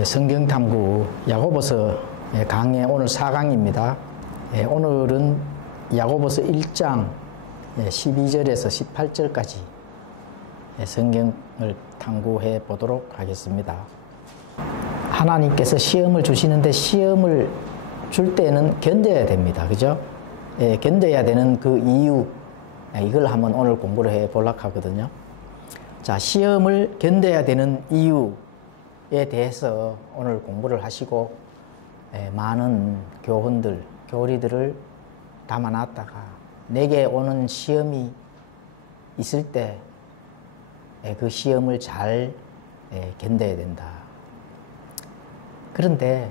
성경탐구 야고보서 강의 오늘 4강입니다. 오늘은 야고보서 1장 12절에서 18절까지 성경을 탐구해 보도록 하겠습니다. 하나님께서 시험을 주시는데 시험을 줄 때는 견뎌야 됩니다. 그죠? 견뎌야 되는 그 이유, 이걸 한번 오늘 공부를 해 보려고 하거든요. 자, 시험을 견뎌야 되는 이유에 대해서 오늘 공부를 하시고 많은 교훈들, 교리들을 담아놨다가 내게 오는 시험이 있을 때 그 시험을 잘 견뎌야 된다. 그런데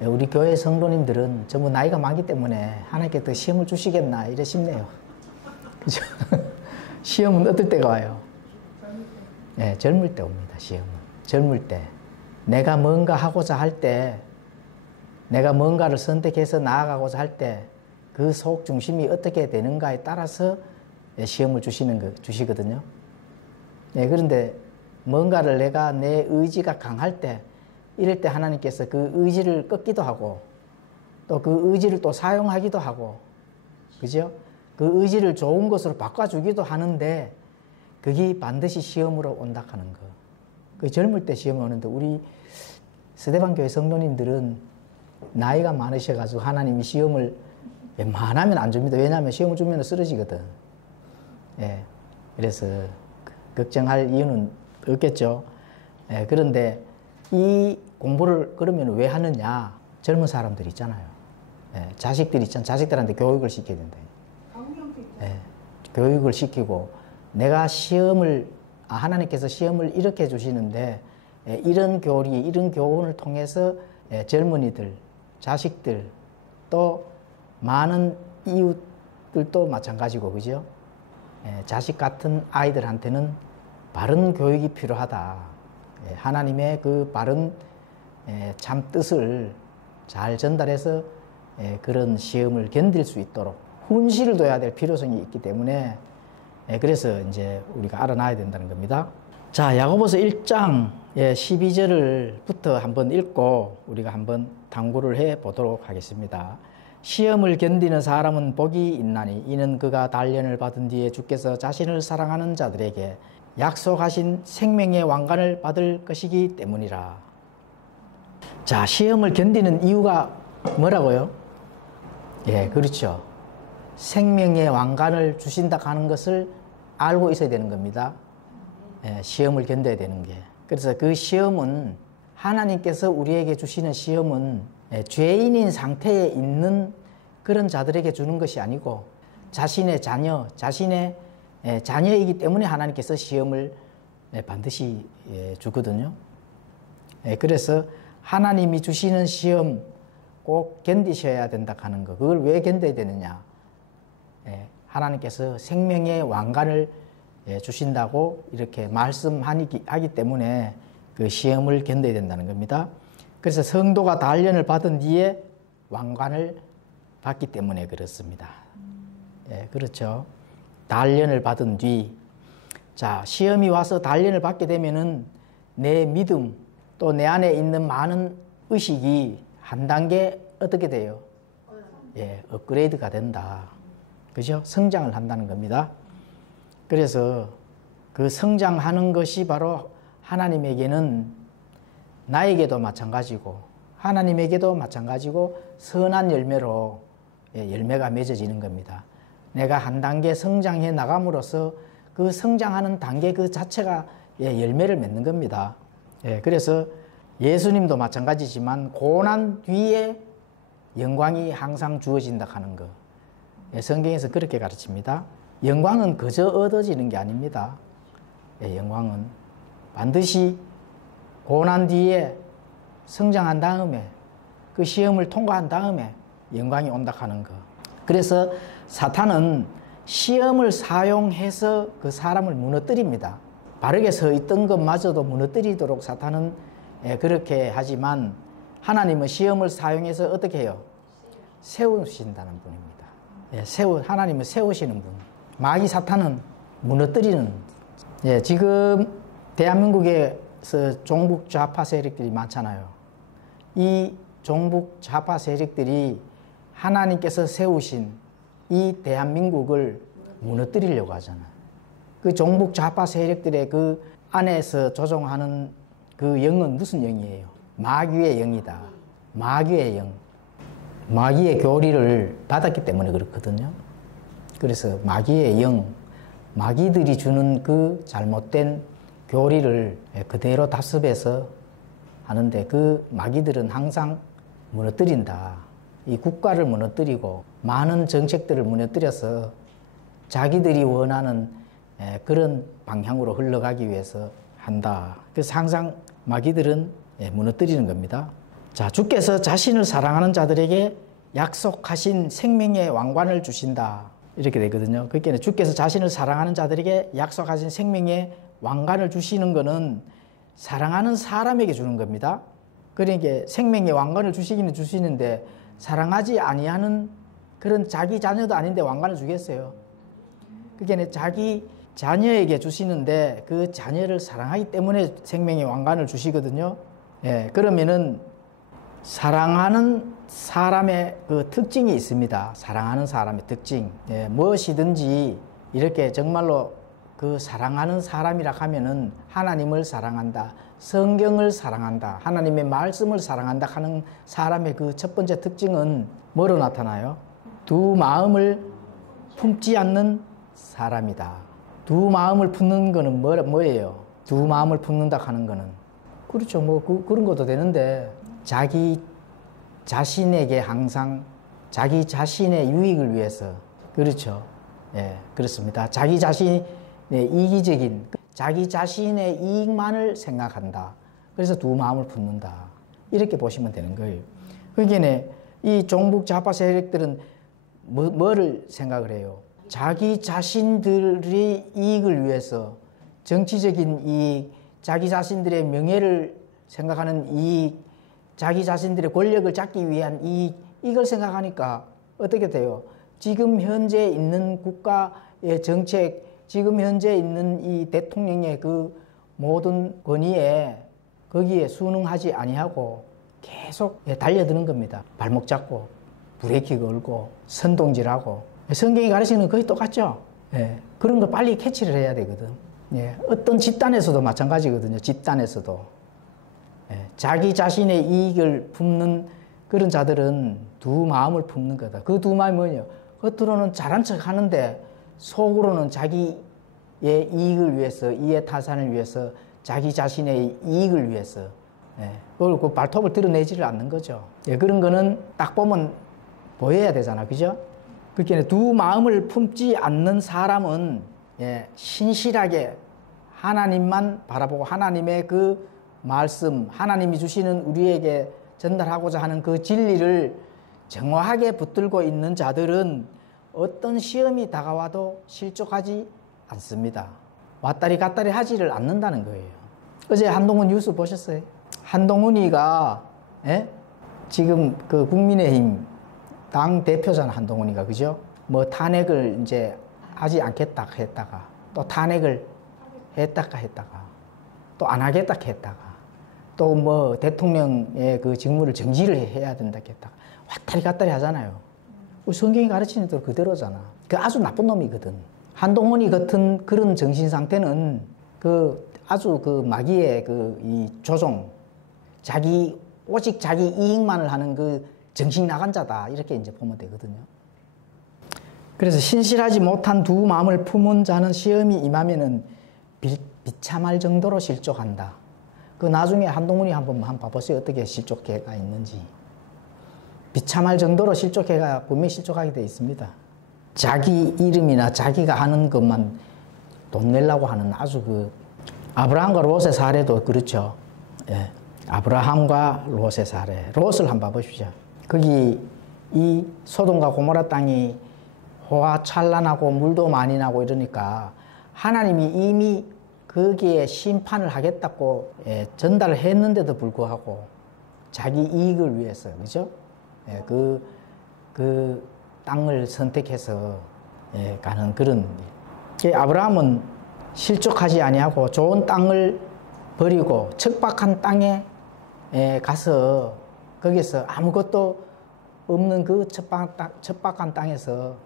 우리 교회 성도님들은 전부 나이가 많기 때문에 하나님께 더 시험을 주시겠나 이래 싶네요. 그죠? 시험은 어떨 때가 와요? 젊을 때 옵니다. 시험은 젊을 때 내가 뭔가 하고자 할 때, 내가 뭔가를 선택해서 나아가고자 할 때 그 속 중심이 어떻게 되는가에 따라서 시험을 주시거든요. 그런데 뭔가를 내가 내 의지가 강할 때, 이럴 때 하나님께서 그 의지를 꺾기도 하고 또 그 의지를 또 사용하기도 하고, 그죠? 그 의지를 좋은 것으로 바꿔주기도 하는데 그게 반드시 시험으로 온다 하는 거. 그 젊을 때 시험이 오는데 우리 스데반 교회 성도님들은 나이가 많으셔가지고 하나님이 시험을 웬만하면 안 줍니다. 왜냐하면 시험을 주면 쓰러지거든. 그래서 걱정할 이유는 없겠죠. 그런데 이 공부를 그러면 왜 하느냐? 젊은 사람들 있잖아요. 자식들 있잖아요. 자식들한테 교육을 시켜야 된다. 교육을 시키고 내가 시험을, 하나님께서 시험을 이렇게 주시는데 이런 교리, 이런 교훈을 통해서 젊은이들, 자식들, 또 많은 이웃들도 마찬가지고, 그죠? 자식 같은 아이들한테는 바른 교육이 필요하다. 하나님의 그 바른 참 뜻을 잘 전달해서 그런 시험을 견딜 수 있도록 훈시를 둬야 될 필요성이 있기 때문에 그래서 이제 우리가 알아놔야 된다는 겁니다. 자, 야고보서 1장 12절부터 한번 읽고 우리가 한번 탐구를 해 보도록 하겠습니다. 시험을 견디는 사람은 복이 있나니 이는 그가 단련을 받은 뒤에 주께서 자신을 사랑하는 자들에게 약속하신 생명의 왕관을 받을 것이기 때문이라. 자, 시험을 견디는 이유가 뭐라고요? 그렇죠. 생명의 왕관을 주신다 하는 것을 알고 있어야 되는 겁니다. 시험을 견뎌야 되는 게. 그래서 그 시험은, 하나님께서 우리에게 주시는 시험은 죄인인 상태에 있는 그런 자들에게 주는 것이 아니고 자신의 자녀, 자신의 자녀이기 때문에 하나님께서 시험을 반드시 주거든요. 그래서 하나님이 주시는 시험 꼭 견디셔야 된다 하는 거. 그걸 왜 견뎌야 되느냐? 하나님께서 생명의 왕관을 주신다고 이렇게 말씀하기 때문에 그 시험을 견뎌야 된다는 겁니다. 그래서 성도가 단련을 받은 뒤에 왕관을 받기 때문에 그렇습니다. 그렇죠. 단련을 받은 뒤, 자, 시험이 와서 단련을 받게 되면은 내 믿음, 또 내 안에 있는 많은 의식이 한 단계 어떻게 돼요? 업그레이드가 된다. 그죠? 성장을 한다는 겁니다. 그래서 그 성장하는 것이 바로 하나님에게는, 나에게도 마찬가지고 하나님에게도 마찬가지고 선한 열매로 열매가 맺어지는 겁니다. 내가 한 단계 성장해 나감으로써 그 성장하는 단계 그 자체가 열매를 맺는 겁니다. 그래서 예수님도 마찬가지지만 고난 뒤에 영광이 항상 주어진다 하는 거. 성경에서 그렇게 가르칩니다. 영광은 그저 얻어지는 게 아닙니다. 영광은 반드시 고난 뒤에 성장한 다음에, 그 시험을 통과한 다음에 영광이 온다 하는 거. 그래서 사탄은 시험을 사용해서 그 사람을 무너뜨립니다. 바르게 서 있던 것마저도 무너뜨리도록 사탄은 그렇게 하지만 하나님은 시험을 사용해서 어떻게 해요? 세우신다는 분입니다. 하나님은 세우시는 분. 마귀 사탄은 무너뜨리는. 지금 대한민국의 종북 좌파 세력들이 많잖아요. 이 종북 좌파 세력들이 하나님께서 세우신 이 대한민국을 무너뜨리려고 하잖아요. 그 종북 좌파 세력들의 그 안에서 조종하는 그 영은 무슨 영이에요? 마귀의 영이다. 마귀의 영. 마귀의 교리를 받았기 때문에 그렇거든요. 그래서 마귀의 영, 마귀들이 주는 그 잘못된 교리를 그대로 답습해서 하는데 그 마귀들은 항상 무너뜨린다. 이 국가를 무너뜨리고 많은 정책들을 무너뜨려서 자기들이 원하는 그런 방향으로 흘러가기 위해서 한다. 그래서 항상 마귀들은 무너뜨리는 겁니다. 자, 주께서 자신을 사랑하는 자들에게 약속하신 생명의 왕관을 주신다. 이렇게 되거든요. 그러니까 주께서 자신을 사랑하는 자들에게 약속하신 생명의 왕관을 주시는 것은 사랑하는 사람에게 주는 겁니다. 그러니까 생명의 왕관을 주시기는 주시는데 사랑하지 아니하는 그런 자기 자녀도 아닌데 왕관을 주겠어요. 그러니까 자기 자녀에게 주시는데 그 자녀를 사랑하기 때문에 생명의 왕관을 주시거든요. 예, 그러면은 사랑하는 사람의 그 특징이 있습니다. 사랑하는 사람의 특징. 예, 무엇이든지 이렇게 정말로 그 사랑하는 사람이라 하면은 하나님을 사랑한다, 성경을 사랑한다, 하나님의 말씀을 사랑한다 하는 사람의 그 첫 번째 특징은 뭐로 나타나요? 두 마음을 품지 않는 사람이다. 두 마음을 품는 거는 뭐예요? 두 마음을 품는다 하는 거는 그렇죠. 뭐 그런 것도 되는데 자기 자신에게 항상 자기 자신의 유익을 위해서 그렇죠. 예, 그렇습니다. 자기 자신의 이기적인 자기 자신의 이익만을 생각한다. 그래서 두 마음을 품는다. 이렇게 보시면 되는 거예요. 그러니까 이 종북 좌파 세력들은 뭐를 생각을 해요? 자기 자신들의 이익을 위해서 정치적인 이익, 자기 자신들의 명예를 생각하는 이익, 자기 자신들의 권력을 잡기 위한 이걸 생각하니까 어떻게 돼요? 지금 현재 있는 국가의 정책, 지금 현재 있는 이 대통령의 그 모든 권위에 거기에 순응하지 아니하고 계속 달려드는 겁니다. 발목 잡고 브레이크 걸고 선동질하고 성경이 가르치는 건 거의 똑같죠. 예, 그런 거 빨리 캐치를 해야 되거든. 예, 어떤 집단에서도 마찬가지거든요. 집단에서도 자기 자신의 이익을 품는 그런 자들은 두 마음을 품는 거다. 그 두 마음이 뭐냐? 겉으로는 잘한 척 하는데 속으로는 자기의 이익을 위해서, 이해타산을 위해서, 자기 자신의 이익을 위해서 그걸 그 발톱을 드러내지를 않는 거죠. 예, 그런 거는 딱 보면 보여야 되잖아. 그죠? 그렇게 두 마음을 품지 않는 사람은 신실하게 하나님만 바라보고 하나님의 그 말씀, 하나님이 주시는 우리에게 전달하고자 하는 그 진리를 정확하게 붙들고 있는 자들은 어떤 시험이 다가와도 실족하지 않습니다. 왔다리 갔다리 하지를 않는다는 거예요. 어제 한동훈 뉴스 보셨어요? 한동훈이가 지금 그 국민의힘 당 대표잖아. 한동훈이가. 그죠? 뭐 탄핵을 이제 하지 않겠다 했다가 또 탄핵을 했다가 또 안 하겠다 했다가 또 뭐 대통령의 그 직무를 정지를 해야 된다 했다가 왔다리 갔다리 하잖아요. 성경이 가르치는 대로 그대로잖아. 그 아주 나쁜 놈이거든. 한동훈이 같은 그런 정신 상태는 그 아주 그 마귀의 그 이 조종, 오직 자기 이익만을 하는 그 정신 나간 자다. 이렇게 이제 보면 되거든요. 그래서 신실하지 못한 두 마음을 품은 자는 시험이 임하면은 비참할 정도로 실족한다. 그 나중에 한동훈이 한번 봐보세요. 어떻게 실족해가 있는지. 비참할 정도로 실족해가 분명히 실족하게 되어 있습니다. 자기 이름이나 자기가 하는 것만 돈 내려고 하는 아주 그 아브라함과 롯의 사례도 그렇죠. 예. 아브라함과 롯의 사례. 롯을 한번 봐보십시오. 거기 이 소돔과 고모라 땅이 호화찬란하고 물도 많이 나고 이러니까 하나님이 이미 거기에 심판을 하겠다고 전달을 했는데도 불구하고 자기 이익을 위해서, 그죠? 그 땅을 선택해서 가는 그런. 아브라함은 실족하지 아니하고 좋은 땅을 버리고 척박한 땅에 가서 거기서 아무것도 없는 그 척박한 땅에서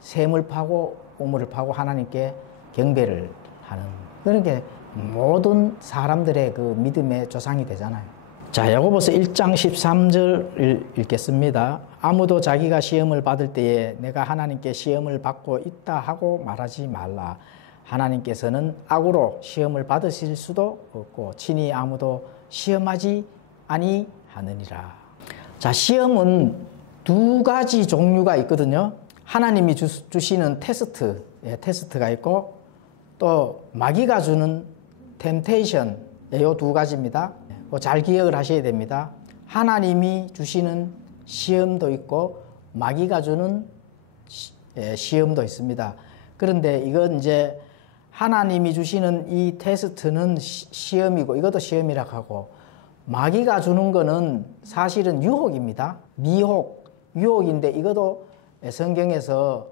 샘을 파고 우물을 파고 하나님께 경배를 하는 그런 게 모든 사람들의 그 믿음의 조상이 되잖아요. 자, 야고보서 1장 13절 읽겠습니다. 아무도 자기가 시험을 받을 때에 내가 하나님께 시험을 받고 있다 하고 말하지 말라. 하나님께서는 악으로 시험을 받으실 수도 없고 친히 아무도 시험하지 아니하느니라. 자, 시험은 두 가지 종류가 있거든요. 하나님이 주시는 테스트가 있고 또 마귀가 주는 템테이션, 이 두 가지입니다. 잘 기억을 하셔야 됩니다. 하나님이 주시는 시험도 있고 마귀가 주는 시험도 있습니다. 그런데 이건 이제 하나님이 주시는 이 테스트는 시험이고 이것도 시험이라고 하고 마귀가 주는 거는 사실은 유혹입니다. 유혹인데 이것도 성경에서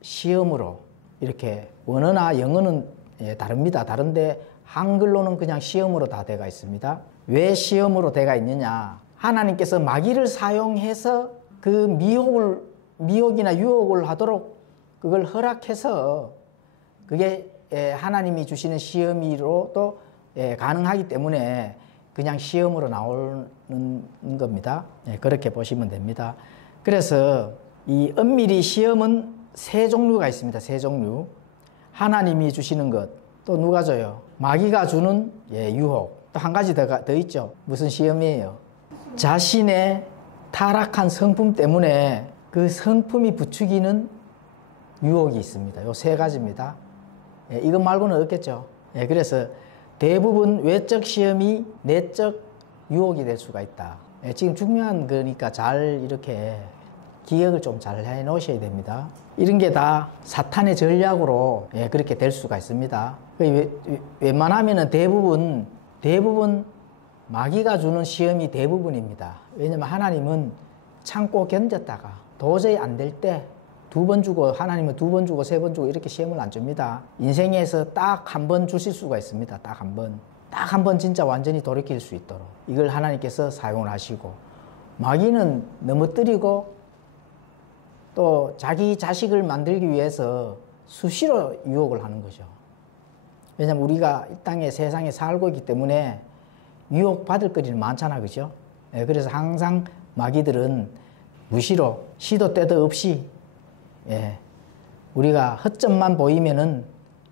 시험으로 이렇게 원어나 영어는 다릅니다. 다른데 한글로는 그냥 시험으로 다 되어 있습니다. 왜 시험으로 되어 있느냐? 하나님께서 마귀를 사용해서 그 미혹이나 유혹을 하도록 그걸 허락해서 그게 하나님이 주시는 시험으로 또 가능하기 때문에 그냥 시험으로 나오는 겁니다. 그렇게 보시면 됩니다. 그래서 이 엄밀히 시험은 세 종류가 있습니다. 세 종류. 하나님이 주시는 것, 또 누가 줘요? 마귀가 주는 유혹. 또 한 가지 더 있죠. 무슨 시험이에요? 자신의 타락한 성품 때문에 그 성품이 부추기는 유혹이 있습니다. 요 세 가지입니다. 이것 말고는 없겠죠. 그래서 대부분 외적 시험이 내적 유혹이 될 수가 있다. 지금 중요한 거니까 잘 이렇게 기억을 좀 잘 해 놓으셔야 됩니다. 이런 게 다 사탄의 전략으로 그렇게 될 수가 있습니다. 웬만하면 대부분 마귀가 주는 시험이 대부분입니다. 왜냐하면 하나님은 참고 견뎠다가 도저히 안 될 때 두 번 주고 하나님은 두 번 주고 세 번 주고 이렇게 시험을 안 줍니다. 인생에서 딱 한 번 주실 수가 있습니다. 딱 한 번. 딱 한 번 진짜 완전히 돌이킬 수 있도록 이걸 하나님께서 사용을 하시고 마귀는 넘어뜨리고 또 자기 자식을 만들기 위해서 수시로 유혹을 하는 거죠. 왜냐하면 우리가 이 땅에 세상에 살고 있기 때문에 유혹받을 거리는 많잖아, 그죠? 그래서 항상 마귀들은 무시로 시도 때도 없이 우리가 허점만 보이면은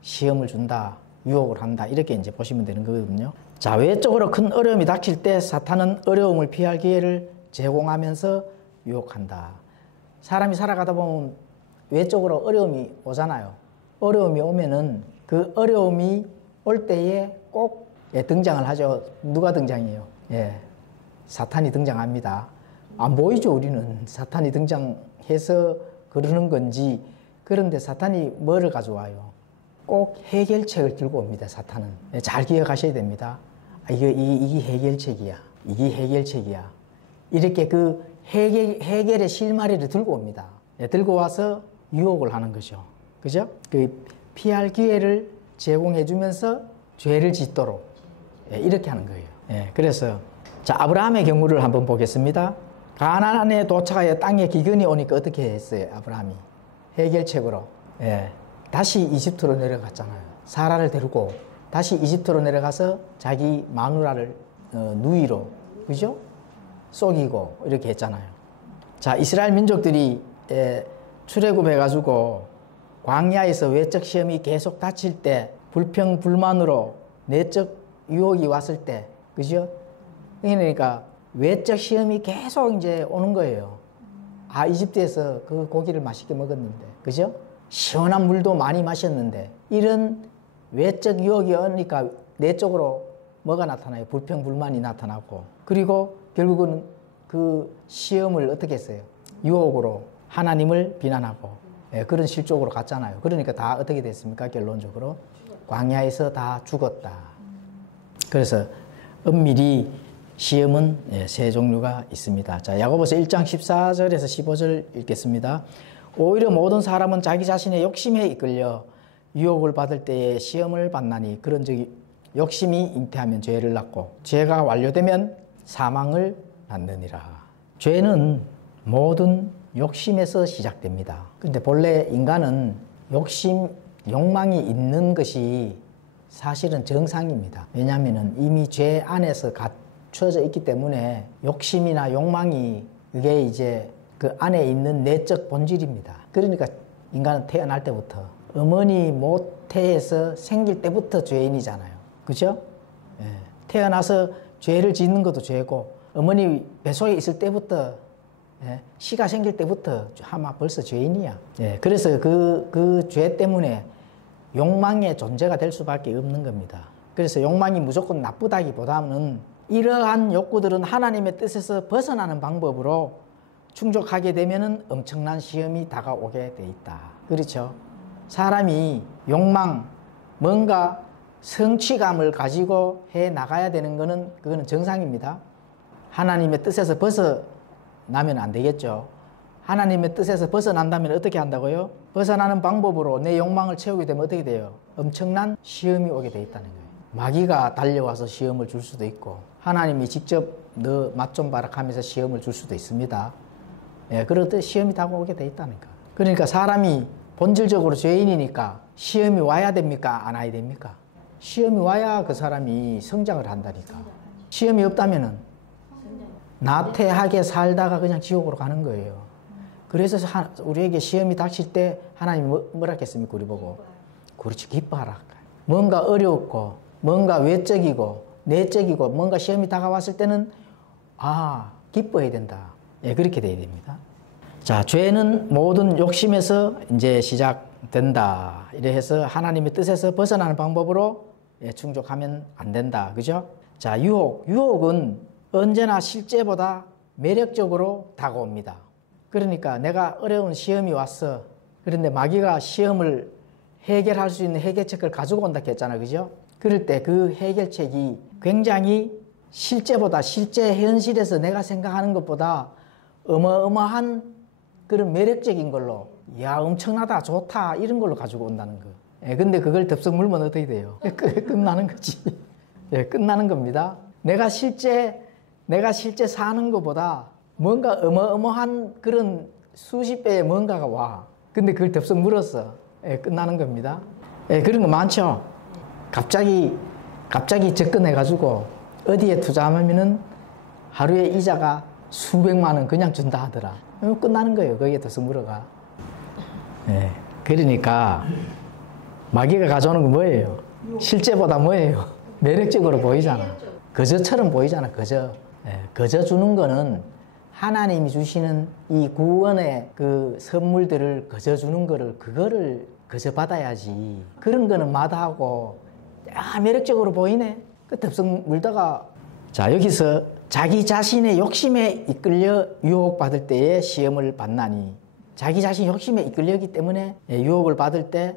시험을 준다, 유혹을 한다 이렇게 이제 보시면 되는 거거든요. 자, 외적으로 큰 어려움이 닥칠 때 사탄은 어려움을 피할 기회를 제공하면서 유혹한다. 사람이 살아가다 보면 외적으로 어려움이 오잖아요. 어려움이 오면은 그 어려움이 올 때에 꼭 등장을 하죠. 누가 등장해요? 사탄이 등장합니다. 안 보이죠, 우리는. 사탄이 등장해서 그러는 건지. 그런데 사탄이 뭐를 가져와요? 꼭 해결책을 들고 옵니다, 사탄은. 잘 기억하셔야 됩니다. 이게 해결책이야. 이게 해결책이야. 이렇게 그 해결의 실마리를 들고 옵니다. 들고 와서 유혹을 하는 거죠. 그죠? 그 피할 기회를 제공해 주면서 죄를 짓도록 이렇게 하는 거예요. 그래서 자, 아브라함의 경우를 한번 보겠습니다. 가나안에 도착하여 땅에 기근이 오니까 어떻게 했어요? 아브라함이 해결책으로 다시 이집트로 내려갔잖아요. 사라를 데리고 다시 이집트로 내려가서 자기 마누라를 누이로, 그죠? 속이고 이렇게 했잖아요. 자, 이스라엘 민족들이 출애굽해가지고 광야에서 외적 시험이 계속 닥칠 때 불평 불만으로 내적 유혹이 왔을 때, 그죠? 그러니까 외적 시험이 계속 이제 오는 거예요. 이집트에서 그 고기를 맛있게 먹었는데, 그죠? 시원한 물도 많이 마셨는데, 이런 외적 유혹이 오니까 내적으로 뭐가 나타나요? 불평 불만이 나타나고, 그리고 결국은 그 시험을 어떻게 했어요? 유혹으로 하나님을 비난하고 그런 실족으로 갔잖아요. 그러니까 다 어떻게 됐습니까? 결론적으로 광야에서 다 죽었다. 그래서 엄밀히 시험은 세 종류가 있습니다. 자, 야고보서 1장 14절에서 15절 읽겠습니다. 오히려 모든 사람은 자기 자신의 욕심에 이끌려 유혹을 받을 때에 시험을 받나니 그런 적이 욕심이 잉태하면 죄를 낳고 죄가 완료되면 사망을 낳느니라. 죄는 모든 욕심에서 시작됩니다. 근데 본래 인간은 욕심, 욕망이 있는 것이 사실은 정상입니다. 왜냐하면 이미 죄 안에서 갖춰져 있기 때문에 욕심이나 욕망이 그게 이제 그 안에 있는 내적 본질입니다. 그러니까 인간은 태어날 때부터 어머니 모태에서 생길 때부터 죄인이잖아요. 그죠? 예. 태어나서 죄를 짓는 것도 죄고 어머니 뱃속에 있을 때부터 예. 씨가 생길 때부터 아마 벌써 죄인이야. 예. 그래서 그 죄 때문에 욕망의 존재가 될 수밖에 없는 겁니다. 그래서 욕망이 무조건 나쁘다기보다는 이러한 욕구들은 하나님의 뜻에서 벗어나는 방법으로 충족하게 되면은 엄청난 시험이 다가오게 돼 있다. 그렇죠? 사람이 욕망, 뭔가 성취감을 가지고 해 나가야 되는 거는 그거는 정상입니다. 하나님의 뜻에서 벗어나면 안 되겠죠. 하나님의 뜻에서 벗어난다면 어떻게 한다고요? 벗어나는 방법으로 내 욕망을 채우게 되면 어떻게 돼요? 엄청난 시험이 오게 돼 있다는 거예요. 마귀가 달려와서 시험을 줄 수도 있고 하나님이 직접 너 맛 좀 봐라 하면서 시험을 줄 수도 있습니다. 예, 그렇듯 시험이 다가오게 돼 있다니까. 그러니까 사람이 본질적으로 죄인이니까 시험이 와야 됩니까? 안 와야 됩니까? 시험이 와야 그 사람이 성장을 한다니까. 시험이 없다면은 나태하게 살다가 그냥 지옥으로 가는 거예요. 그래서 우리에게 시험이 닥칠 때 하나님이 뭐라 했겠습니까? 우리 보고. 그렇지, 기뻐하라. 뭔가 어렵고 뭔가 외적이고 내적이고 뭔가 시험이 다가왔을 때는 기뻐해야 된다. 예, 그렇게 돼야 됩니다. 자, 죄는 모든 욕심에서 이제 시작된다. 이래 해서 하나님의 뜻에서 벗어나는 방법으로 충족하면 안 된다. 그죠? 자, 유혹은 언제나 실제보다 매력적으로 다가옵니다. 그러니까 내가 어려운 시험이 왔어. 그런데 마귀가 시험을 해결할 수 있는 해결책을 가지고 온다 했잖아. 그죠? 그럴 때 그 해결책이 굉장히 실제보다 실제 현실에서 내가 생각하는 것보다 어마어마한 그런 매력적인 걸로 엄청나다 좋다 이런 걸로 가지고 온다는 거. 예, 근데 그걸 덥석 물면 어떻게 돼요? 끝나는 거지. 예, 끝나는 겁니다. 내가 실제 사는 것보다 뭔가 어마어마한 그런 수십 배의 뭔가가 와. 근데 그걸 덥석 물었어. 예, 끝나는 겁니다. 예, 그런 거 많죠. 갑자기 접근해가지고 어디에 투자하면은 하루에 이자가 수백만 원 그냥 준다 하더라. 끝나는 거예요. 거기에 더 물어가. 네. 그러니까 마귀가 가져오는 건 뭐예요? 실제보다 뭐예요? 매력적으로 보이잖아. 거저처럼 보이잖아. 거저. 네. 거저 주는 거는 하나님이 주시는 이 구원의 그 선물들을 거저 주는 거를 그거를 거저 받아야지. 그런 거는 마다하고 매력적으로 보이네. 그 덥석 물다가 자, 여기서 자기 자신의 욕심에 이끌려 유혹받을 때에 시험을 받나니 자기 자신 욕심에 이끌려기 때문에 유혹을 받을 때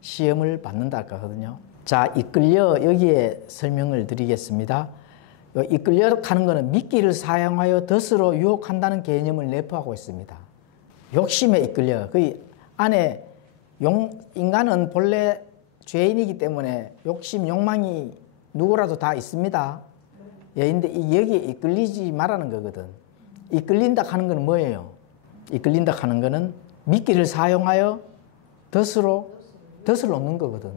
시험을 받는다 하거든요. 자, 이끌려 여기에 설명을 드리겠습니다. 이끌려 하는 것은 미끼를 사용하여 덫으로 유혹한다는 개념을 내포하고 있습니다. 욕심에 이끌려. 그 안에 인간은 본래 죄인이기 때문에 욕심, 욕망이 누구라도 다 있습니다. 예, 근데 여기에 이끌리지 말라는 거거든. 이끌린다 하는 건 뭐예요? 이끌린다 하는 거는 미끼를 사용하여 덫을 놓는 거거든.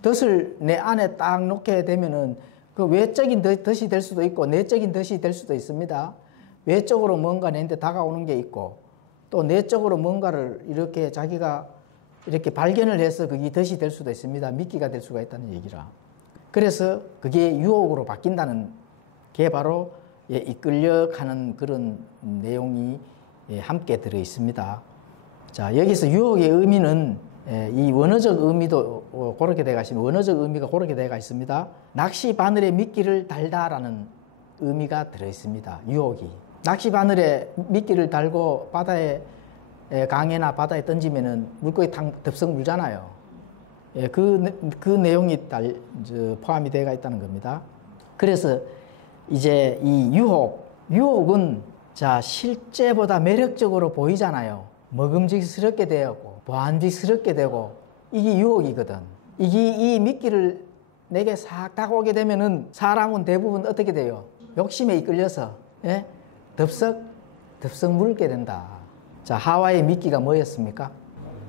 덫을 내 안에 딱 놓게 되면은 그 외적인 덫이 될 수도 있고 내적인 덫이 될 수도 있습니다. 외적으로 뭔가 내한테 다가오는 게 있고 또 내적으로 뭔가를 이렇게 자기가 이렇게 발견을 해서 그게 덫이 될 수도 있습니다. 미끼가 될 수가 있다는 얘기라. 그래서 그게 유혹으로 바뀐다는 게 바로 이끌려 가는 그런 내용이 함께 들어 있습니다. 자, 여기서 유혹의 의미는 이 원어적 의미도 그렇게 되어 있습니다. 원어적 의미가 그렇게 되어 있습니다. 낚시 바늘에 미끼를 달다라는 의미가 들어 있습니다. 유혹이. 낚시 바늘에 미끼를 달고 바다에 강에나 바다에 던지면은 물고기 덥석 물잖아요. 그 내용이 포함이 되어 있다는 겁니다. 그래서 이제 이 유혹은 자, 실제보다 매력적으로 보이잖아요. 먹음직스럽게 되고, 보안직스럽게 되고, 이게 유혹이거든. 이 미끼를 내게 싹 다가오게 되면은 사람은 대부분 어떻게 돼요? 욕심에 이끌려서 예? 덥석 물게 된다. 자, 하와의 미끼가 뭐였습니까?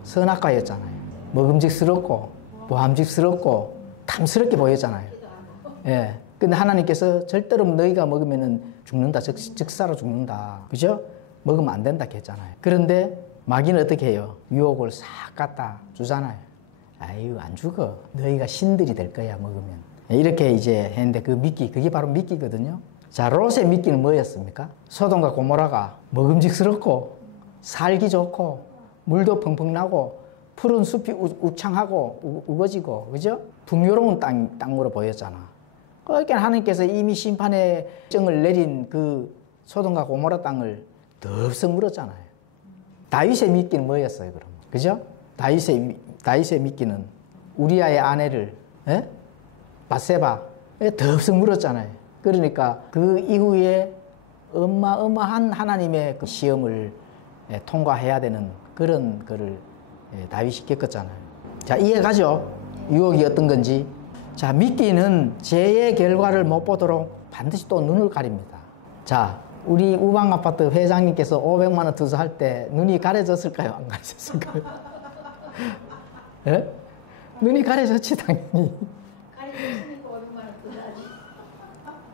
선악과였잖아요. 먹음직스럽고 보함직스럽고 탐스럽게 보였잖아요. 예. 근데 하나님께서 절대로 너희가 먹으면은 죽는다. 즉사로 죽는다. 그죠? 먹으면 안 된다 했잖아요. 그런데 마귀는 어떻게 해요? 유혹을 싹 갖다 주잖아요. 아유, 안 죽어. 너희가 신들이 될 거야, 먹으면. 이렇게 이제 했는데 그 미끼, 그게 바로 미끼거든요. 자, 롯의 미끼는 뭐였습니까? 소돔과 고모라가 먹음직스럽고 살기 좋고 물도 펑펑 나고 푸른 숲이 우창하고 우거지고, 그죠? 풍요로운 땅으로 보였잖아. 그러니까 하나님께서 이미 심판의 정을 내린 그 소돔과 고모라 땅을 덥석 물었잖아요. 다윗의 미끼는 뭐였어요, 그럼? 그죠? 다윗의 미끼는 우리아의 아내를, 예? 밧세바에 덥석 물었잖아요. 그러니까 그 이후에 어마어마한 하나님의 그 시험을 통과해야 되는 그런 거를 다윗이 겪었잖아요. 자, 이해가죠? 유혹이 어떤 건지. 자, 미끼는 죄의 결과를 못 보도록 반드시 또 눈을 가립니다. 자, 우리 우방아파트 회장님께서 500만 원 투자할 때 눈이 가려졌을까요? 안 가려졌을까요? 예? 눈이 가려졌지, 당연히. 가려졌으니까 500만 원 투자하지.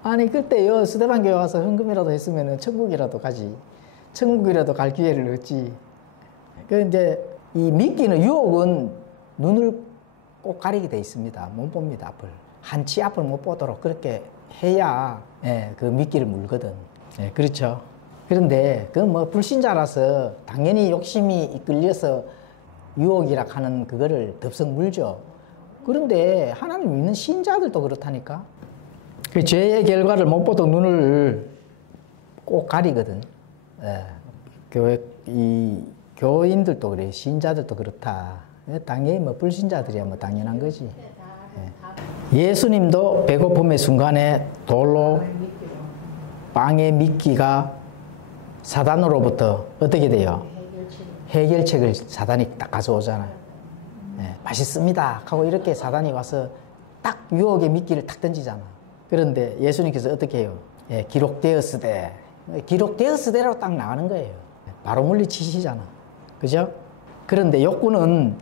아니, 그때요, 스테반 교회 와서 헌금이라도 했으면 천국이라도 가지. 천국이라도 갈 기회를 얻지. 그 이제 이 미끼는, 유혹은 눈을 꼭 가리게 돼 있습니다. 못 봅니다, 앞을. 한치 앞을 못 보도록 그렇게 해야 그 미끼를 물거든. 그렇죠. 그런데 그 뭐 불신자라서 당연히 욕심이 이끌려서 유혹이라 하는 그거를 덥석 물죠. 그런데 하나님 믿는 신자들도 그렇다니까. 그 죄의 결과를 못 보도록 눈을 꼭 가리거든. 교인들도 그래, 신자들도 그렇다. 당연히 뭐 불신자들이야 뭐 당연한 거지. 예수님도 배고픔의 순간에 돌로 빵의 미끼가 사단으로부터 어떻게 돼요? 해결책을 사단이 딱 가져오잖아요. 맛있습니다 하고 이렇게 사단이 와서 딱 유혹의 미끼를 딱 던지잖아. 그런데 예수님께서 어떻게 해요? 기록되었으되라고 딱 나가는 거예요. 바로 물리치시잖아. 그죠? 그런데 욕구는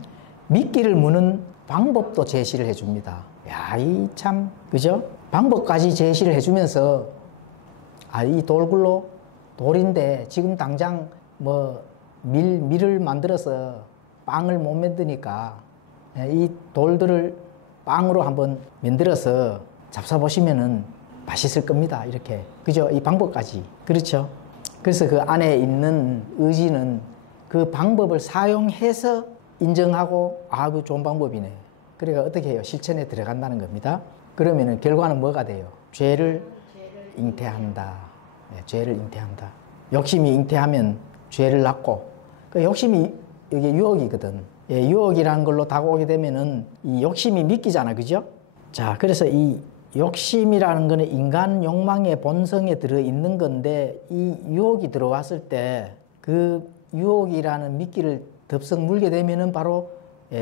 미끼를 무는 방법도 제시를 해줍니다. 야, 이 참, 그죠? 방법까지 제시를 해주면서, 이 돌인데 지금 당장 밀을 만들어서 빵을 못 만드니까 이 돌들을 빵으로 한번 만들어서 잡숴보시면은 맛있을 겁니다. 이렇게. 그죠? 이 방법까지. 그렇죠? 그래서 그 안에 있는 의지는 그 방법을 사용해서 인정하고, 그 좋은 방법이네. 그러니까 어떻게 해요? 실천에 들어간다는 겁니다. 그러면은 결과는 뭐가 돼요? 죄를 잉태한다. 죄를 잉태한다. 욕심이 잉태하면 죄를 낳고, 그 욕심이 이게 유혹이거든. 유혹이라는 걸로 다가오게 되면은 이 욕심이 미끼잖아. 그죠? 자, 그래서 이 욕심이라는 거는 인간 욕망의 본성에 들어있는 건데, 이 유혹이 들어왔을 때 그 유혹이라는 미끼를 덥석 물게 되면은 바로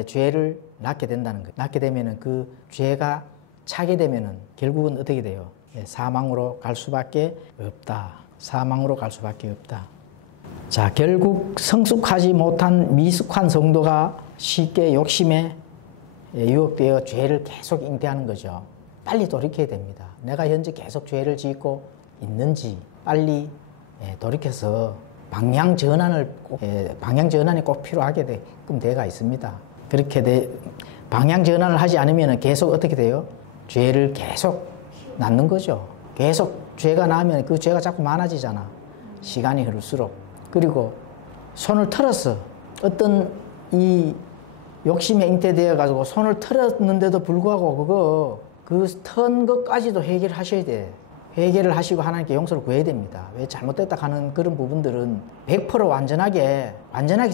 죄를 낳게 된다는 거예요. 낳게 되면은 그 죄가 차게 되면은 결국은 어떻게 돼요? 사망으로 갈 수밖에 없다. 사망으로 갈 수밖에 없다. 자, 결국 성숙하지 못한 미숙한 성도가 쉽게 욕심에 유혹되어 죄를 계속 잉태하는 거죠. 빨리 돌이켜야 됩니다. 내가 현재 계속 죄를 짓고 있는지 빨리 돌이켜서 방향 전환이 꼭 필요하게 되게끔 돼가 있습니다. 그렇게 방향 전환을 하지 않으면 계속 어떻게 돼요? 죄를 계속 낳는 거죠. 계속 죄가 나면 그 죄가 자꾸 많아지잖아. 시간이 흐를수록. 그리고 손을 털었어. 어떤 이 욕심에 잉태되어 가지고 손을 털었는데도 불구하고 그 턴 것까지도 해결하셔야 돼. 회개를 하시고 하나님께 용서를 구해야 됩니다. 왜 잘못됐다 하는 그런 부분들은 100% 완전하게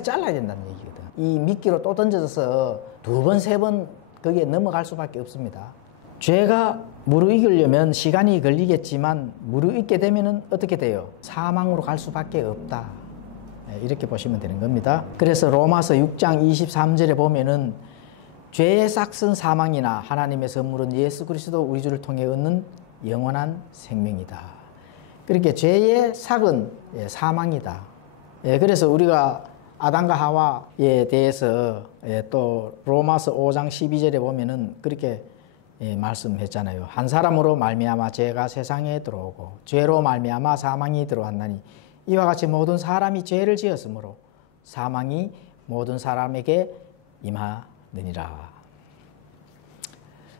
잘라야 된다는 얘기거든. 이 미끼로 또 던져져서 2번, 3번 거기에 넘어갈 수밖에 없습니다. 죄가 무르익으려면 시간이 걸리겠지만 무르익게 되면은 어떻게 돼요? 사망으로 갈 수밖에 없다. 이렇게 보시면 되는 겁니다. 그래서 로마서 6장 23절에 보면은 죄의 삭은 사망이나 하나님의 선물은 예수 그리스도 우리 주를 통해 얻는 영원한 생명이다. 그렇게 죄의 삭은 사망이다. 그래서 우리가 아담과 하와에 대해서 또 로마서 5장 12절에 보면은 그렇게 말씀했잖아요. 한 사람으로 말미암아 죄가 세상에 들어오고 죄로 말미암아 사망이 들어왔나니 이와 같이 모든 사람이 죄를 지었으므로 사망이 모든 사람에게 임하느니라.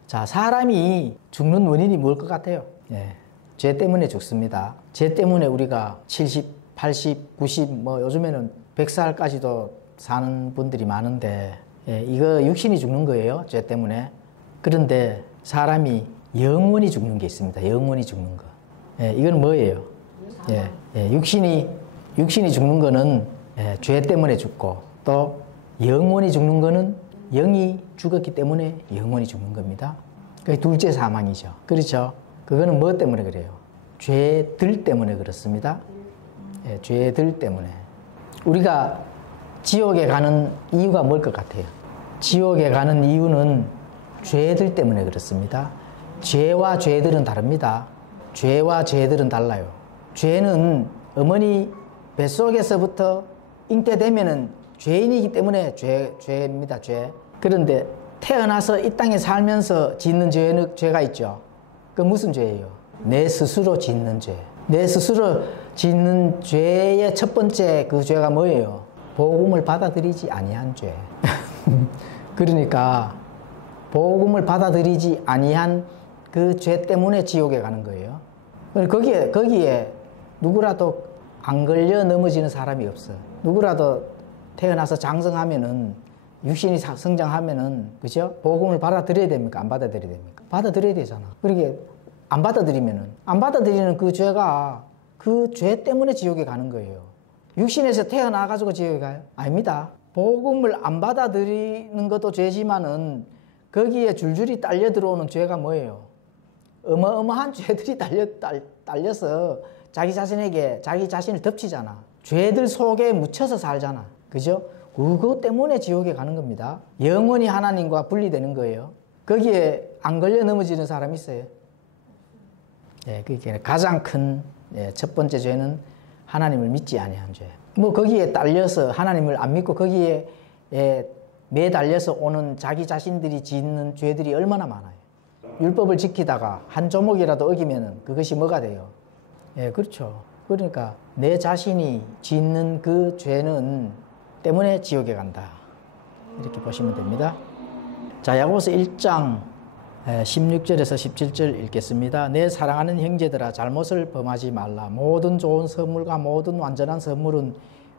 자, 사람이 죽는 원인이 뭘 것 같아요? 죄 때문에 죽습니다. 죄 때문에 우리가 70, 80, 90, 요즘에는 100살까지도 사는 분들이 많은데, 이거 육신이 죽는 거예요. 죄 때문에. 그런데 사람이 영원히 죽는 게 있습니다. 영원히 죽는 거. 이건 뭐예요? 육신이 죽는 거는 죄 때문에 죽고, 또 영원히 죽는 거는 영이 죽었기 때문에 영원히 죽는 겁니다. 그게 둘째 사망이죠. 그렇죠? 그거는 뭐 때문에 그래요? 죄들 때문에 그렇습니다. 죄들 때문에. 우리가 지옥에 가는 이유가 뭘 것 같아요? 지옥에 가는 이유는 죄들 때문에 그렇습니다. 죄와 죄들은 다릅니다. 죄와 죄들은 달라요. 죄는 어머니 뱃속에서부터 잉태되면은 죄인이기 때문에 죄입니다. 죄. 그런데 태어나서 이 땅에 살면서 짓는 죄가 있죠. 그 무슨 죄예요? 내 스스로 짓는 죄. 내 스스로 짓는 죄의 첫 번째 그 죄가 뭐예요? 복음을 받아들이지 아니한 죄. 그러니까 복음을 받아들이지 아니한 그 죄 때문에 지옥에 가는 거예요. 거기에 누구라도 안 걸려 넘어지는 사람이 없어. 누구라도 태어나서 장성하면은 육신이 성장하면은 그죠? 복음을 받아들여야 됩니까? 안 받아들여야 됩니까? 받아들여야 되잖아. 그러게 안 받아들이는 그 죄가 그 죄 때문에 지옥에 가는 거예요. 육신에서 태어나 가지고 지옥에 가요? 아닙니다. 복음을 안 받아들이는 것도 죄지만은 거기에 줄줄이 딸려 들어오는 죄가 뭐예요? 어마어마한 죄들이 딸려서 자기 자신을 덮치잖아. 죄들 속에 묻혀서 살잖아. 그죠? 그거 때문에 지옥에 가는 겁니다. 영원히 하나님과 분리되는 거예요. 거기에 안 걸려 넘어지는 사람이 있어요. 그게 가장 큰 첫 번째 죄는 하나님을 믿지 아니한 죄. 거기에 딸려서 하나님을 안 믿고 거기에 매달려서 오는 자기 자신들이 짓는 죄들이 얼마나 많아요. 율법을 지키다가 한 조목이라도 어기면은 그것이 뭐가 돼요? 그렇죠. 그러니까 내 자신이 짓는 그 죄는 때문에 지옥에 간다. 이렇게 보시면 됩니다. 자, 야고보서 1장 16절에서 17절 읽겠습니다. 내 사랑하는 형제들아, 잘못을 범하지 말라. 모든 좋은 선물과 모든 완전한 선물은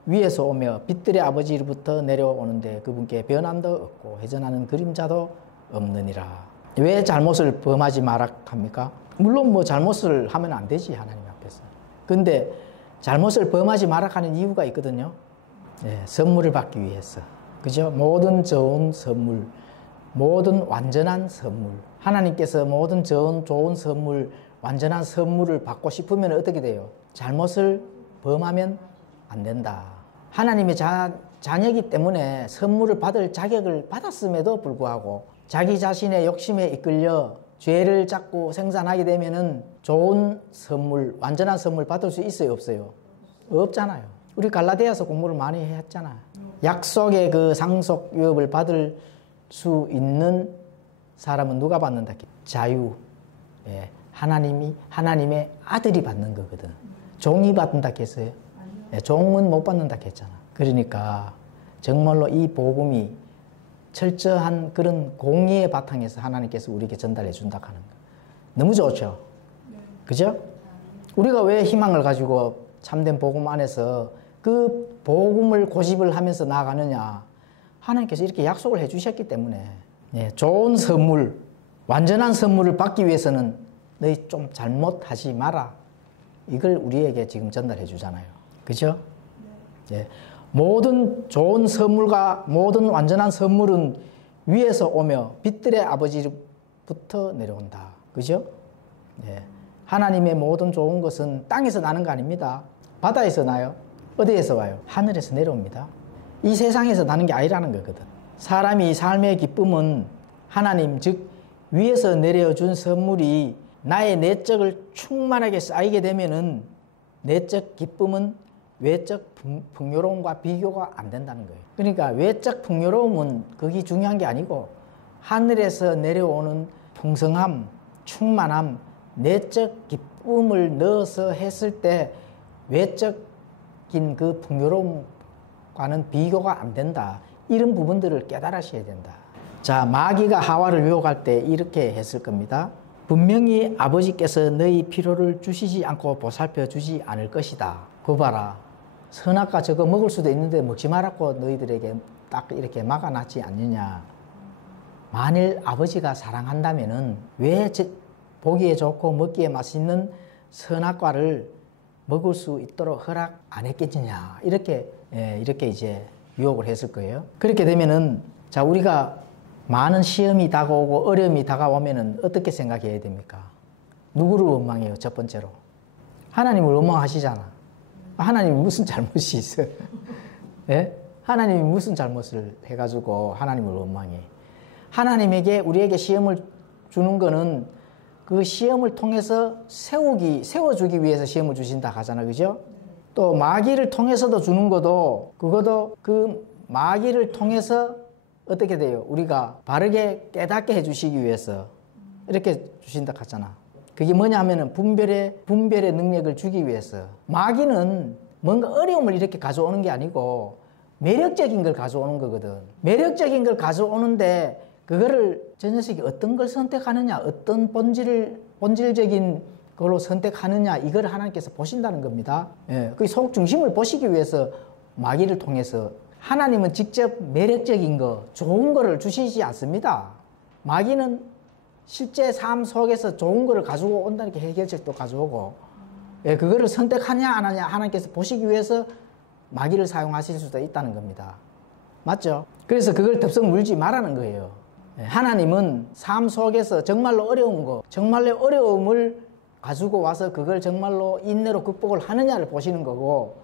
위에서 오며 빛들의 아버지로부터 내려오는데 그분께 변함도 없고 회전하는 그림자도 없느니라. 왜 잘못을 범하지 마라 합니까? 물론 잘못을 하면 안 되지, 하나님 앞에서. 근데 잘못을 범하지 마라 하는 이유가 있거든요. 선물을 받기 위해서. 그죠? 모든 좋은 선물, 모든 완전한 선물. 하나님께서 모든 좋은 선물, 완전한 선물을 받고 싶으면 어떻게 돼요? 잘못을 범하면 안 된다. 하나님의 자녀이기 때문에 선물을 받을 자격을 받았음에도 불구하고 자기 자신의 욕심에 이끌려 죄를 자꾸 생산하게 되면은 좋은 선물, 완전한 선물 받을 수 있어요, 없어요? 없잖아요. 우리 갈라디아서 공부를 많이 했잖아요. 약속의 그 상속 유업을 받을 수 있는 사람은 누가 받는다? 자유. 하나님의 아들이 받는 거거든. 종이 받는다 했어요? 종은 못 받는다 했잖아. 그러니까 정말로 이 복음이 철저한 그런 공의의 바탕에서 하나님께서 우리에게 전달해 준다 하는 거. 너무 좋죠? 그죠? 우리가 왜 희망을 가지고 참된 복음 안에서 그 복음을 고집을 하면서 나아가느냐? 하나님께서 이렇게 약속을 해 주셨기 때문에 좋은 선물, 완전한 선물을 받기 위해서는 너희 좀 잘못하지 마라. 이걸 우리에게 지금 전달해 주잖아요. 그죠? 모든 좋은 선물과 모든 완전한 선물은 위에서 오며 빛들의 아버지부터 내려온다. 그죠? 하나님의 모든 좋은 것은 땅에서 나는 거 아닙니다. 바다에서 나요. 어디에서 와요? 하늘에서 내려옵니다. 이 세상에서 나는 게 아니라는 거거든. 사람이 삶의 기쁨은 하나님, 즉 위에서 내려준 선물이 나의 내적을 충만하게 쌓이게 되면은 내적 기쁨은 외적 풍요로움과 비교가 안 된다는 거예요. 그러니까 외적 풍요로움은 그게 중요한 게 아니고 하늘에서 내려오는 풍성함, 충만함, 내적 기쁨을 넣어서 했을 때 외적인 그 풍요로움과는 비교가 안 된다. 이런 부분들을 깨달으셔야 된다. 자, 마귀가 하와를 유혹할 때 이렇게 했을 겁니다. 분명히 아버지께서 너희 필요를 주시지 않고 보살펴 주지 않을 것이다. 그거 봐라. 선악과 저거 먹을 수도 있는데 먹지 말라고 너희들에게 딱 이렇게 막아놨지 않느냐. 만일 아버지가 사랑한다면은 왜 보기에 좋고 먹기에 맛있는 선악과를 먹을 수 있도록 허락 안 했겠느냐. 이렇게 이제 유혹을 했을 거예요. 그렇게 되면은 자, 우리가 많은 시험이 다가오고 어려움이 다가오면은 어떻게 생각해야 됩니까? 누구를 원망해요? 첫 번째로. 하나님을 원망하시잖아. 하나님이 무슨 잘못이 있어요? 예? 하나님이 무슨 잘못을 해가지고 하나님을 원망해. 하나님에게 우리에게 시험을 주는 거는 그 시험을 통해서 세워주기 위해서 시험을 주신다 하잖아. 그죠? 또 마귀를 통해서도 주는 것도 그것도 그 마귀를 통해서 어떻게 돼요? 우리가 바르게 깨닫게 해주시기 위해서 이렇게 주신다 하잖아. 그게 뭐냐 하면은 분별의 능력을 주기 위해서. 마귀는 뭔가 어려움을 이렇게 가져오는 게 아니고 매력적인 걸 가져오는 거거든. 매력적인 걸 가져오는데 그거를 저 녀석이 어떤 걸 선택하느냐, 어떤 본질적인 걸로 선택하느냐, 이걸 하나님께서 보신다는 겁니다. 예, 그 속 중심을 보시기 위해서 마귀를 통해서. 하나님은 직접 매력적인 거, 좋은 거를 주시지 않습니다. 마귀는 실제 삶 속에서 좋은 거를 가지고 온다니까 해결책도 가져오고, 예, 그거를 선택하냐 안 하냐 하나님께서 보시기 위해서 마귀를 사용하실 수도 있다는 겁니다. 맞죠? 그래서 그걸 덥석 물지 말라는 거예요. 예, 하나님은 삶 속에서 정말로 어려운 거, 정말로 어려움을 가지고 와서 그걸 정말로 인내로 극복을 하느냐를 보시는 거고,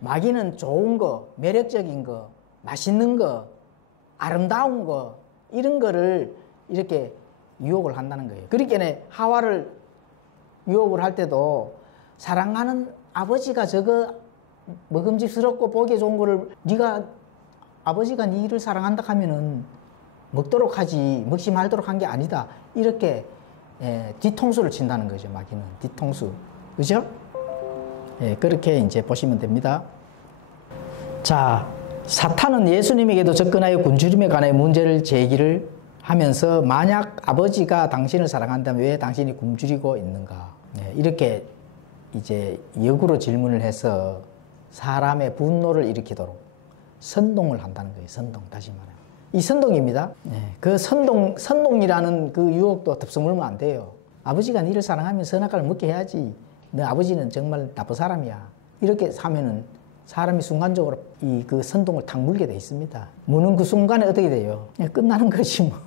마귀는 좋은 거, 매력적인 거, 맛있는 거, 아름다운 거, 이런 거를 이렇게 유혹을 한다는 거예요. 그러니까 하와를 유혹을 할 때도 사랑하는 아버지가 저거 먹음직스럽고 보기 좋은 거를 아버지가 네를 사랑한다 하면은 먹도록 하지, 먹지 말도록 한 게 아니다. 이렇게 뒤통수를 친다는 거죠. 마귀는 뒤통수. 그죠? 예, 그렇게 이제 보시면 됩니다. 자, 사탄은 예수님에게도 접근하여 굶주림에 관해 문제를 제기를 하면서 만약 아버지가 당신을 사랑한다면 왜 당신이 굶주리고 있는가? 예, 이렇게 이제 역으로 질문을 해서 사람의 분노를 일으키도록 선동을 한다는 거예요. 선동, 다시 말하면. 이 선동입니다. 예, 그 선동이라는 그 유혹도 덥석 물면 안 돼요. 아버지가 너를 사랑하면 선악과를 먹게 해야지. 너 아버지는 정말 나쁜 사람이야. 이렇게 하면은 사람이 순간적으로 그 선동을 탁 물게 돼 있습니다. 무는 그 순간에 어떻게 돼요? 끝나는 것이 뭐.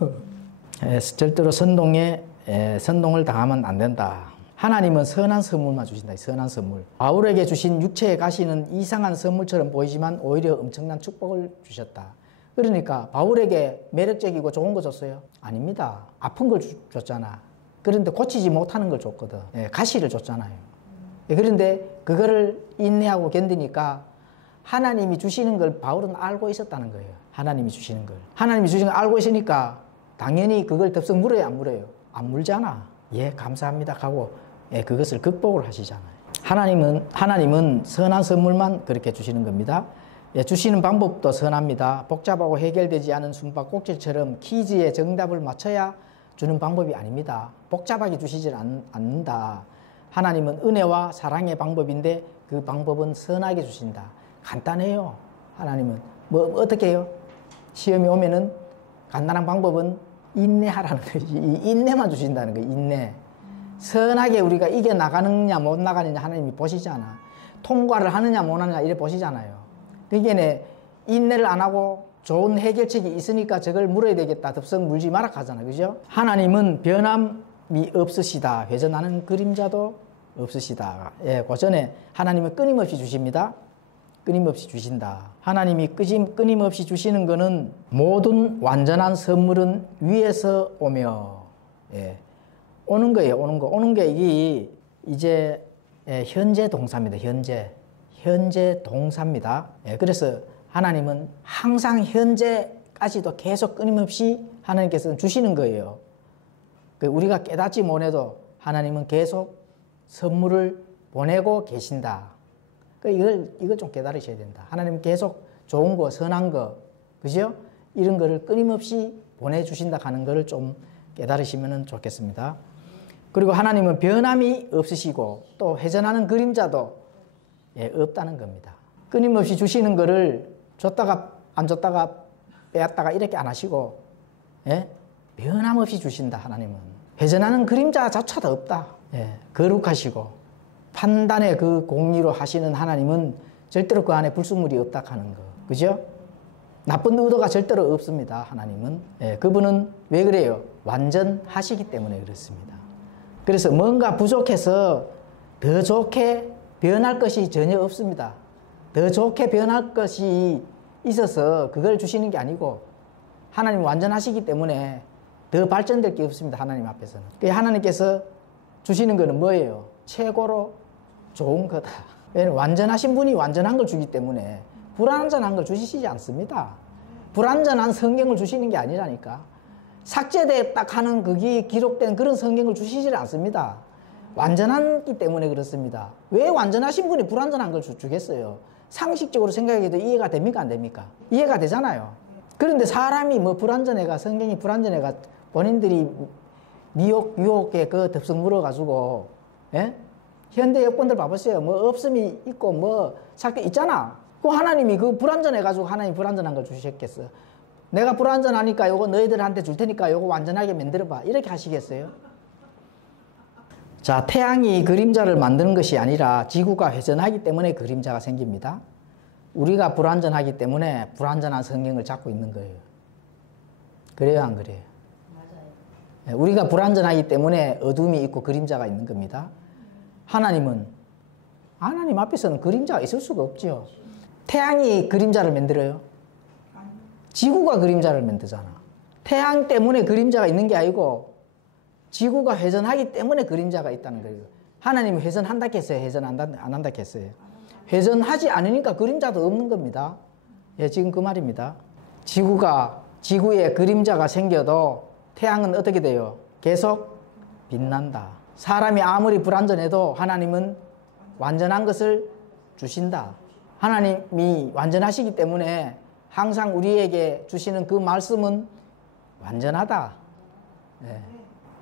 절대로 선동을 당하면 안 된다. 하나님은 선한 선물만 주신다. 선한 선물. 바울에게 주신 육체의 가시는 이상한 선물처럼 보이지만 오히려 엄청난 축복을 주셨다. 그러니까 바울에게 매력적이고 좋은 거 줬어요? 아닙니다. 아픈 걸 줬잖아. 그런데 고치지 못하는 걸 줬거든. 가시를 줬잖아요. 그런데 그거를 인내하고 견디니까 하나님이 주시는 걸 바울은 알고 있었다는 거예요. 하나님이 주시는 걸. 하나님이 주시는 걸 알고 있으니까 당연히 그걸 덥석 물어요, 안 물어요? 안 물잖아. 예, 감사합니다 하고 그것을 극복을 하시잖아요. 하나님은 선한 선물만 그렇게 주시는 겁니다. 주시는 방법도 선합니다. 복잡하고 해결되지 않은 숨바꼭질처럼 퀴즈에 정답을 맞춰야 주는 방법이 아닙니다. 복잡하게 주시질 않는다. 하나님은 은혜와 사랑의 방법인데 그 방법은 선하게 주신다. 간단해요. 하나님은 뭐 어떻게 해요? 시험이 오면은 간단한 방법은 인내하라는 거지. 인내만 주신다는 거예요. 인내. 선하게 우리가 이겨나가느냐 못 나가느냐 하나님이 보시잖아. 통과를 하느냐 못 하느냐 이래 보시잖아요. 그러니까 인내를 안 하고 좋은 해결책이 있으니까 저걸 물어야 되겠다. 덥석 물지 마라 하잖아. 그죠? 하나님은 변함이 없으시다. 회전하는 그림자도 없으시다. 예, 그 전에 하나님은 끊임없이 주십니다. 끊임없이 주신다. 하나님이 끊임없이 주시는 것은 모든 완전한 선물은 위에서 오며, 예, 오는 거예요. 오는 게 이게 이제 현재 동사입니다. 현재 동사입니다. 예, 그래서 하나님은 항상 현재까지도 계속 끊임없이 하나님께서 주시는 거예요. 우리가 깨닫지 못해도 하나님은 계속 선물을 보내고 계신다. 이걸 좀 깨달으셔야 된다. 하나님은 계속 좋은 거, 선한 거, 그죠? 이런 거를 끊임없이 보내주신다 하는 거를 좀 깨달으시면 좋겠습니다. 그리고 하나님은 변함이 없으시고 또 회전하는 그림자도 없다는 겁니다. 끊임없이 주시는 거를 줬다가 안 줬다가 빼앗다가 이렇게 안 하시고, 예? 변함없이 주신다. 하나님은 회전하는 그림자조차도 없다. 예, 거룩하시고 판단의 그 공의로 하시는 하나님은 절대로 그 안에 불순물이 없다 하는 거, 그죠? 나쁜 의도가 절대로 없습니다. 하나님은. 예, 그분은 왜 그래요? 완전하시기 때문에 그렇습니다. 그래서 뭔가 부족해서 더 좋게 변할 것이 전혀 없습니다. 더 좋게 변할 것이 있어서 그걸 주시는 게 아니고 하나님 완전하시기 때문에 더 발전될 게 없습니다. 하나님 앞에서는. 하나님께서 주시는 거는 뭐예요? 최고로 좋은 거다. 왜냐하면 완전하신 분이 완전한 걸 주기 때문에 불완전한 걸 주시지 않습니다. 불완전한 성경을 주시는 게 아니라니까. 삭제됐다 하는 그게 기록된 그런 성경을 주시지 않습니다. 완전하기 때문에 그렇습니다. 왜 완전하신 분이 불완전한 걸 주겠어요? 상식적으로 생각해도 이해가 됩니까? 안 됩니까? 이해가 되잖아요. 그런데 사람이 뭐 불완전해가, 성경이 불완전해가 본인들이 유혹에 그 덥석 물어가지고, 예? 현대 여권들 봐보세요. 뭐 없음이 있고 뭐 사건 있잖아. 그 하나님이 그 불완전해가지고 하나님 불완전한 걸 주셨겠어. 내가 불완전하니까 요거 너희들한테 줄 테니까 요거 완전하게 만들어봐. 이렇게 하시겠어요? 자, 태양이 그림자를 만드는 것이 아니라 지구가 회전하기 때문에 그림자가 생깁니다. 우리가 불완전하기 때문에 불완전한 성경을 잡고 있는 거예요. 그래요, 안 그래요? 맞아요. 우리가 불완전하기 때문에 어둠이 있고 그림자가 있는 겁니다. 하나님 앞에서는 그림자가 있을 수가 없죠. 태양이 그림자를 만들어요? 지구가 그림자를 만들잖아. 태양 때문에 그림자가 있는 게 아니고 지구가 회전하기 때문에 그림자가 있다는 거예요. 하나님이 회전한다 했어요? 회전 안 한다 했어요? 회전하지 않으니까 그림자도 없는 겁니다. 예, 지금 그 말입니다. 지구에 그림자가 생겨도 태양은 어떻게 돼요? 계속 빛난다. 사람이 아무리 불완전해도 하나님은 완전한 것을 주신다. 하나님이 완전하시기 때문에 항상 우리에게 주시는 그 말씀은 완전하다. 예.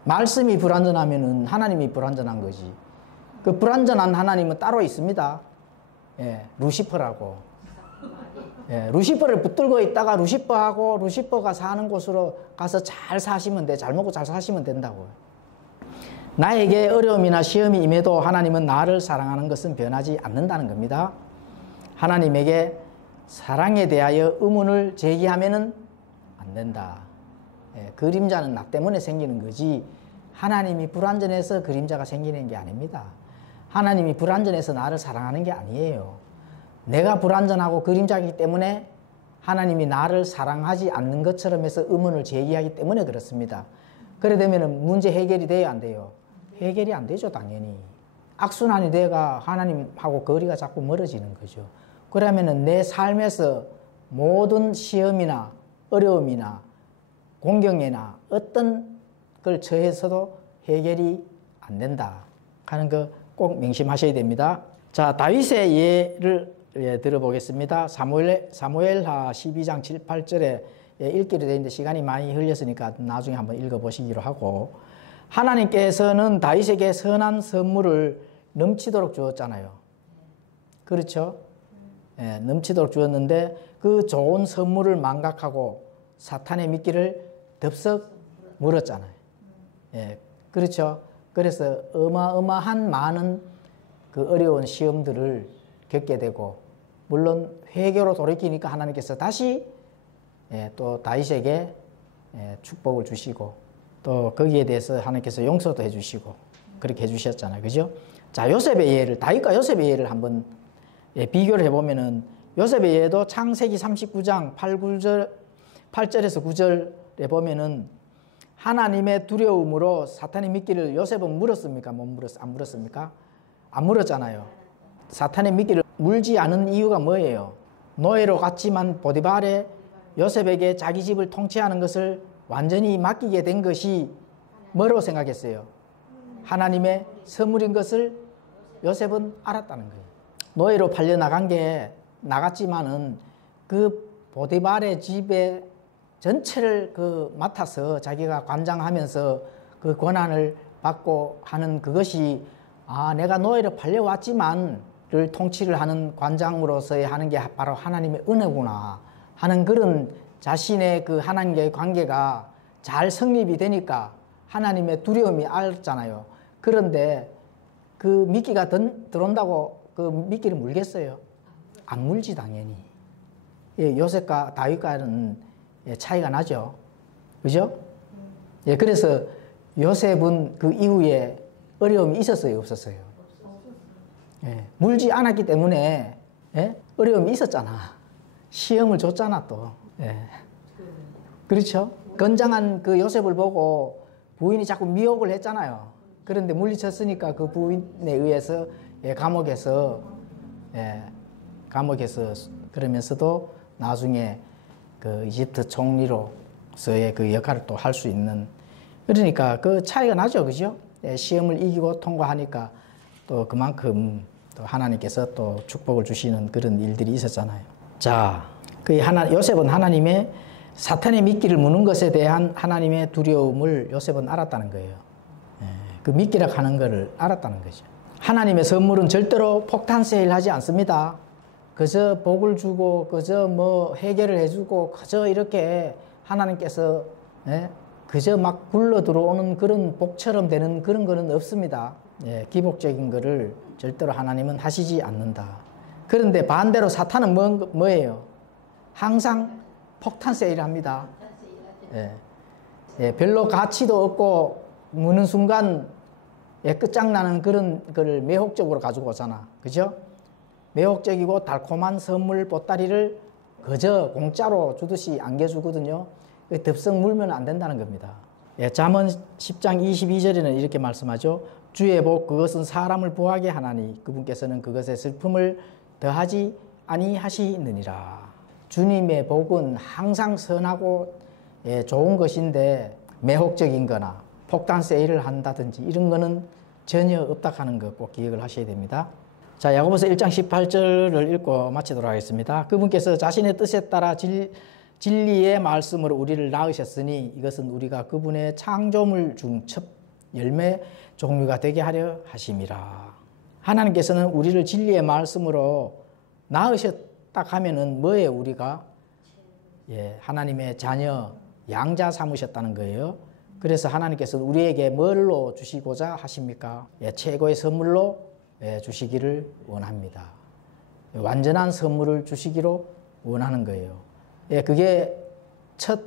말씀이 불완전하면은 하나님이 불완전한 거지. 그 불완전한 하나님은 따로 있습니다. 예, 루시퍼라고. 예, 루시퍼를 붙들고 있다가 루시퍼가 사는 곳으로 가서 잘 사시면 돼. 잘 먹고 잘 사시면 된다고. 나에게 어려움이나 시험이 임해도 하나님은 나를 사랑하는 것은 변하지 않는다는 겁니다. 하나님에게 사랑에 대하여 의문을 제기하면은 안 된다. 예, 그림자는 나 때문에 생기는 거지 하나님이 불완전해서 그림자가 생기는 게 아닙니다. 하나님이 불완전해서 나를 사랑하는 게 아니에요. 내가 불완전하고 그림자이기 때문에 하나님이 나를 사랑하지 않는 것처럼 해서 의문을 제기하기 때문에 그렇습니다. 그래 되면 문제 해결이 돼야 안 돼요? 해결이 안 되죠, 당연히. 악순환이 돼가 하나님하고 거리가 자꾸 멀어지는 거죠. 그러면은 내 삶에서 모든 시험이나 어려움이나 공경이나 어떤 걸 처해서도 해결이 안 된다 하는 거 꼭 명심하셔야 됩니다. 자, 다윗의 예를 들어보겠습니다. 사무엘하 12장 7, 8절에 읽기로 되어 있는데 시간이 많이 흘렸으니까 나중에 한번 읽어보시기로 하고, 하나님께서는 다윗에게 선한 선물을 넘치도록 주었잖아요. 그렇죠? 예, 넘치도록 주었는데 그 좋은 선물을 망각하고 사탄의 미끼를 덥석 물었잖아요. 예, 그렇죠? 그래서 어마어마한 많은 그 어려운 시험들을 겪게 되고, 물론 회개로 돌이키니까 하나님께서 다시 또 다윗에게 축복을 주시고, 또 거기에 대해서 하나님께서 용서도 해주시고 그렇게 해주셨잖아요. 그죠? 자, 요셉의 예를, 다윗과 요셉의 예를 한번 비교를 해보면은 요셉의 예도 창세기 39장 8절에서 9절에 보면은 하나님의 두려움으로 사탄이 믿기를 요셉은 물었습니까? 안 물었습니까? 안 물었잖아요. 사탄의 믿기를 물지 않은 이유가 뭐예요? 노예로 갔지만 보디발에 요셉에게 자기 집을 통치하는 것을 완전히 맡기게 된 것이 뭐라고 생각했어요? 하나님의 선물인 것을 요셉은 알았다는 거예요. 노예로 팔려 나갔지만은 그 보디발의 집에 전체를 맡아서 자기가 관장하면서 그 권한을 받고 하는 그것이 내가 노예로 팔려왔지만을 통치를 하는 관장으로서의 하는 게 바로 하나님의 은혜구나 하는 그런 자신의 그 하나님과의 관계가 잘 성립이 되니까 하나님의 두려움이 알잖아요. 그런데 그 미끼가 들어온다고 그 미끼를 물겠어요? 안 물지 당연히. 요셉과 다윗과는 차이가 나죠. 그죠? 그래서 요셉은 그 이후에 어려움이 있었어요, 없었어요? 물지 않았기 때문에 어려움이 있었잖아. 시험을 줬잖아 또. 그렇죠? 건장한 그 요셉을 보고 부인이 자꾸 미혹을 했잖아요. 그런데 물리쳤으니까 그 부인에 의해서 감옥에서 그러면서도 나중에 그 이집트 총리로서의 그 역할을 또 할 수 있는, 그러니까 그 차이가 나죠, 그죠? 시험을 이기고 통과하니까 또 그만큼 또 하나님께서 또 축복을 주시는 그런 일들이 있었잖아요. 자, 요셉은 하나님의 사탄의 미끼를 무는 것에 대한 하나님의 두려움을 요셉은 알았다는 거예요. 그 미끼라 하는 것을 알았다는 거죠. 하나님의 선물은 절대로 폭탄 세일하지 않습니다. 그저 복을 주고 그저 뭐 해결을 해주고 그저 이렇게 하나님께서 그저 막 굴러 들어오는 그런 복처럼 되는 그런 거는 없습니다. 기복적인 거를 절대로 하나님은 하시지 않는다. 그런데 반대로 사탄은 뭐예요? 항상 폭탄 세일합니다. 별로 가치도 없고 무는 순간 끝장나는 그런 거를 매혹적으로 가지고 오잖아. 그죠? 매혹적이고 달콤한 선물 보따리를 그저 공짜로 주듯이 안겨주거든요. 덥석 물면 안 된다는 겁니다. 잠언 10장 22절에는 이렇게 말씀하죠. 주의 복 그것은 사람을 부하게 하나니 그분께서는 그것에 슬픔을 더하지 아니하시느니라. 주님의 복은 항상 선하고 좋은 것인데 매혹적인 거나 폭탄 세일을 한다든지 이런 거는 전혀 없다 하는 거 꼭 기억을 하셔야 됩니다. 자, 야고보서 1장 18절을 읽고 마치도록 하겠습니다. 그분께서 자신의 뜻에 따라 진리의 말씀으로 우리를 낳으셨으니 이것은 우리가 그분의 창조물 중 첫 열매 종류가 되게 하려 하심이라. 하나님께서는 우리를 진리의 말씀으로 낳으셨다 하면은 뭐예요? 우리가 하나님의 자녀, 양자 삼으셨다는 거예요. 그래서 하나님께서 우리에게 뭘로 주시고자 하십니까? 최고의 선물로 주시기를 원합니다. 완전한 선물을 주시기로 원하는 거예요. 그게 첫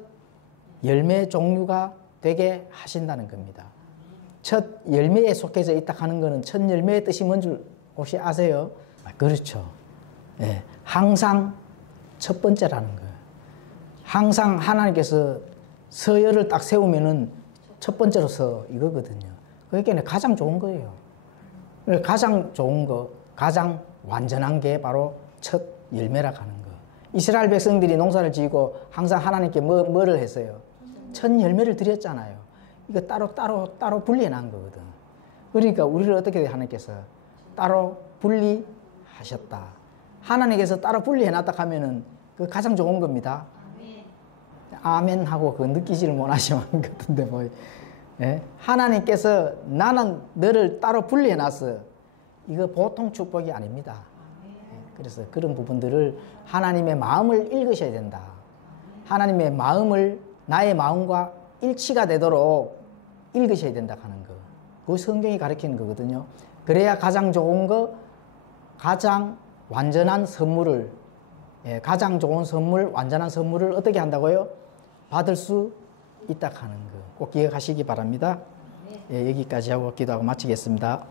열매 종류가 되게 하신다는 겁니다. 첫 열매에 속해져 있다 하는 것은 첫 열매의 뜻이 뭔지 혹시 아세요? 그렇죠. 항상 첫 번째라는 거예요. 항상 하나님께서 서열을 딱 세우면은 첫 번째로서 이거거든요. 그러니까 가장 좋은 거예요. 가장 좋은 거, 가장 완전한 게 바로 첫 열매라 하는 거. 이스라엘 백성들이 농사를 지고 항상 하나님께 뭐를 했어요? 첫 열매를 드렸잖아요. 이거 따로 분리해 놓은 거거든. 그러니까 우리를 어떻게 하나님께서 따로 분리하셨다. 하나님께서 따로 분리해 놨다 하면은 그 가장 좋은 겁니다. 아멘 하고 그 느끼지를 못하시면 안 같은데 뭐. 하나님께서 나는 너를 따로 분리해 놨어. 이거 보통 축복이 아닙니다. 그래서 그런 부분들을 하나님의 마음을 읽으셔야 된다. 하나님의 마음을 나의 마음과 일치가 되도록 읽으셔야 된다 하는 거. 그 성경이 가르치는 거거든요. 그래야 가장 좋은 거, 가장 완전한 선물을, 가장 좋은 선물, 완전한 선물을 어떻게 한다고요? 받을 수 있다 하는 거. 꼭 기억하시기 바랍니다. 여기까지 하고 기도하고 마치겠습니다.